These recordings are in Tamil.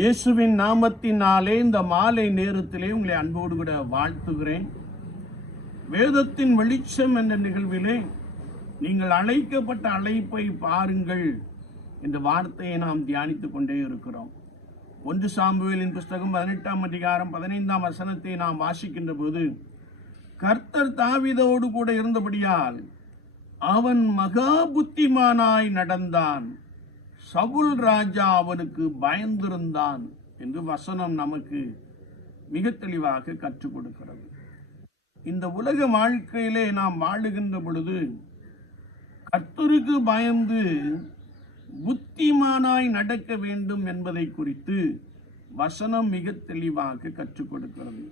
இயேசுவின் நாமத்தினாலே இந்த மாலை நேரத்திலே உங்களை அன்போடு கூட வாழ்த்துகிறேன். வேதத்தின் வெளிச்சம் என்ற நிகழ்விலே நீங்கள் அழைக்கப்பட்ட அழைப்பை பாருங்கள் என்ற வார்த்தையை நாம் தியானித்துக் கொண்டே இருக்கிறோம். ஒன்று சாம்புவேலின் புஸ்தகம் பதினெட்டாம் அதிகாரம் பதினைந்தாம் வசனத்தை நாம் வாசிக்கின்ற போது கர்த்தர் தாவிதோடு கூட இருந்தபடியால் அவன் மகா புத்திமானாய் நடந்தான். சவுல் ராஜா அவனுக்கு பயந்திருந்தான் என்று வசனம் நமக்கு மிக தெளிவாக கற்றுக் கொடுக்கிறது. இந்த உலக வாழ்க்கையிலே நாம் வாழுகின்ற பொழுது கர்த்தருக்கு பயந்து புத்திமானாய் நடக்க வேண்டும் என்பதை குறித்து வசனம் மிக தெளிவாக கற்றுக் கொடுக்கிறது.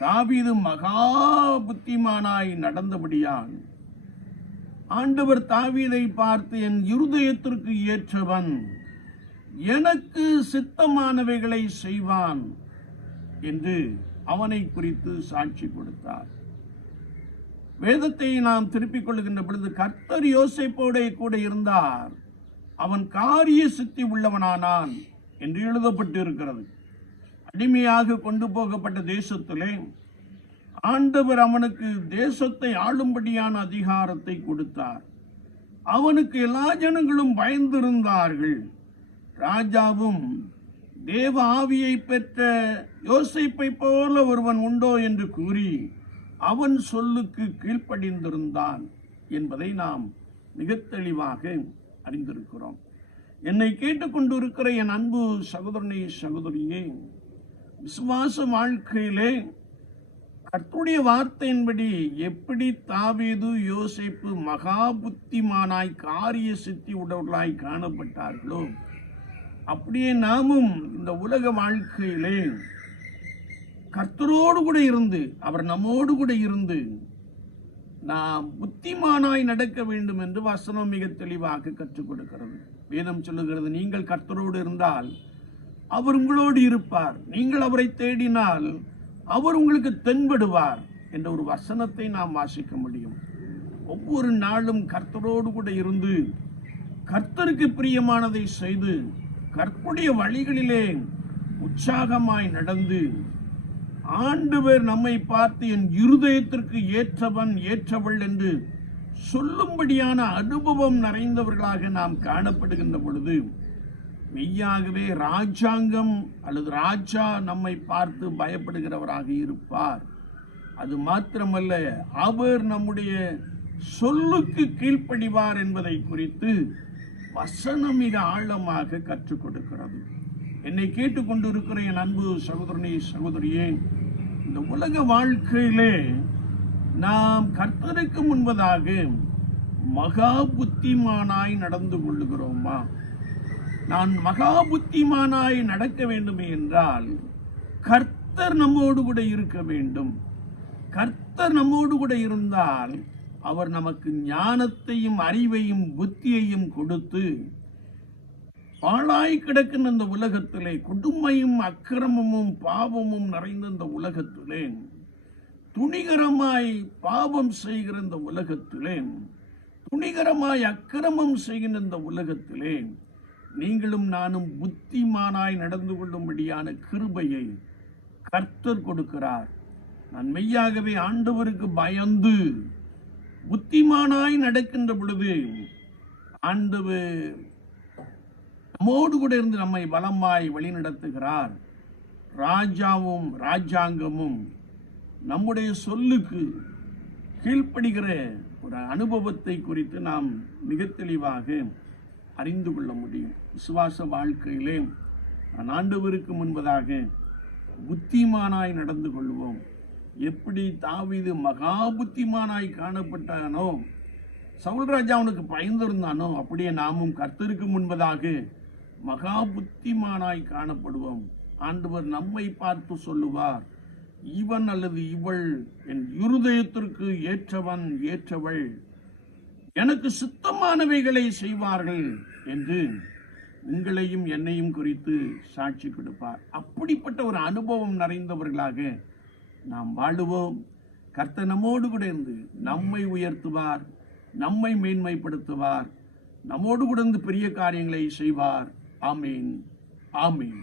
தாவீது மகா புத்திமானாய் நடந்தபடியான் ஆண்டவர் தாவீதை பார்த்து என் இருதயத்திற்கு ஏற்றவன். எனக்கு சித்தமானவைகளை செய்வான் என்று அவனை குறித்து சாட்சி கொடுத்தார். வேதத்தை நாம் திருப்பிக் கொள்கின்ற பொழுது கர்த்தர் யோசைப்போட கூட இருந்தார். அவன் காரிய சித்தி உள்ளவனானான் என்று எழுதப்பட்டு இருக்கிறது அடிமையாக கொண்டு போகப்பட்ட தேசத்திலே ஆண்டவர் அவனுக்கு தேசத்தை ஆளும்படியான அதிகாரத்தை கொடுத்தார். அவனுக்கு எல்லா ஜனங்களும் பயந்திருந்தார்கள். ராஜாவும் தேவ ஆவியை பெற்ற யோசிப்பை போல ஒருவன் உண்டோ என்று கூறி அவன் சொல்லுக்கு கீழ்ப்படிந்திருந்தான் என்பதை நாம் மிக தெளிவாக அறிந்திருக்கிறோம். என்னை கேட்டுக்கொண்டிருக்கிற என் அன்பு சகோதரனை சகோதரியே விசுவாச வாழ்க்கையிலே கர்த்தருடைய வார்த்தையின்படி எப்படி தாவீது யோசிப்பு மகா புத்திமானாய் காரிய சித்தி உடவர்களாய் காணப்பட்டார்களோ அப்படியே நாமும் இந்த உலக வாழ்க்கையிலே கர்த்தரோடு கூட இருந்து அவர் நம்மோடு கூட இருந்து நாம் புத்திமானாய் நடக்க வேண்டும் என்று வசனம் மிக தெளிவாக கற்றுக் கொடுக்கிறது. வேதம் சொல்லுகிறது நீங்கள் கர்த்தரோடு இருந்தால் அவர் உங்களோடு இருப்பார். நீங்கள் அவரை தேடினால் அவர் உங்களுக்கு தென்படுவார் என்ற ஒரு வசனத்தை நாம் வாசிக்க முடியும். ஒவ்வொரு நாளும் கர்த்தரோடு கூட இருந்து கர்த்தருக்கு பிரியமானதை செய்து கற்புடைய வழிகளிலே உற்சாகமாய் நடந்து ஆண்டுவர் நம்மை பார்த்து என் இருதயத்திற்கு ஏற்றவன் ஏற்றவள் என்று சொல்லும்படியான அனுபவம் நிறைந்தவர்களாக நாம் காணப்படுகின்ற பொழுது மெய்யாகவே ராஜாங்கம் அல்லது ராஜா நம்மை பார்த்து பயப்படுகிறவராக இருப்பார். அது மாத்திரமல்ல அவர் நம்முடைய சொல்லுக்கு கீழ்ப்படிவார் என்பதை குறித்து வசனம் மிக ஆழமாக கற்றுக் கொடுக்கிறது. என்னை கேட்டுக்கொண்டிருக்கிற என் அன்பு சகோதரனே சகோதரியே இந்த உலக வாழ்க்கையிலே நாம் கர்த்தருக்கு முன்பதாக மகா புத்திமானாய் நடந்து கொள்ளுகிறோமா? நான் மகா புத்திமானாய் நடக்க வேண்டுமே என்றால் கர்த்தர் நம்மோடு கூட இருக்க வேண்டும். கர்த்தர் நம்மோடு கூட இருந்தால் அவர் நமக்கு ஞானத்தையும் அறிவையும் புத்தியையும் கொடுத்து பாழாய் கிடக்கின்ற இந்த உலகத்திலே கொடுமையும் அக்கிரமமும் பாவமும் நிறைந்த இந்த உலகத்திலே துணிகரமாய் பாவம் செய்கிற இந்த உலகத்திலே துணிகரமாய் அக்கிரமம் செய்கின்ற இந்த உலகத்திலே நீங்களும் நானும் புத்திமானாய் நடந்து கொள்ளும்படியான கிருபையை கர்த்தர் கொடுக்கிறார். நான் மெய்யாகவே ஆண்டவருக்கு பயந்து புத்திமானாய் நடக்கின்ற பொழுது ஆண்டவர் நம்மோடு கூட இருந்து நம்மை பலமாய் வழிநடத்துகிறார். ராஜாவும் ராஜாங்கமும் நம்முடைய சொல்லுக்கு கீழ்ப்படுகிற ஒரு அனுபவத்தை குறித்து நாம் மிக தெளிவாக அறிந்து கொள்ள முடியும். விசுவாச வாழ்க்கையிலே நான் ஆண்டவருக்கு முன்பதாக புத்திமானாய் நடந்து கொள்வோம். எப்படி தாவிது மகா புத்திமானாய் காணப்பட்டானோ சவுல்ராஜா அவனுக்கு பயந்திருந்தானோ அப்படியே நாமும் கர்த்தருக்கு முன்பதாக மகா புத்திமானாய் காணப்படுவோம். ஆண்டவர் நம்மை பார்த்து சொல்லுவார் இவன் அல்லது இவள் என் இருதயத்திற்கு ஏற்றவன் ஏற்றவள். எனக்கு சுத்தமானவைகளை செய்வார்கள் என்று உங்களையும் என்னையும் குறித்து சாட்சி கொடுப்பார். அப்படிப்பட்ட ஒரு அனுபவம் நிறைந்தவர்களாக நாம் வாழுவோம். கர்த்த நம்மோடு கூட இருந்து நம்மை உயர்த்துவார் நம்மை மேன்மைப்படுத்துவார் நம்மோடு கூட இருந்து பெரிய காரியங்களை செய்வார். ஆமீன். ஆமீன்.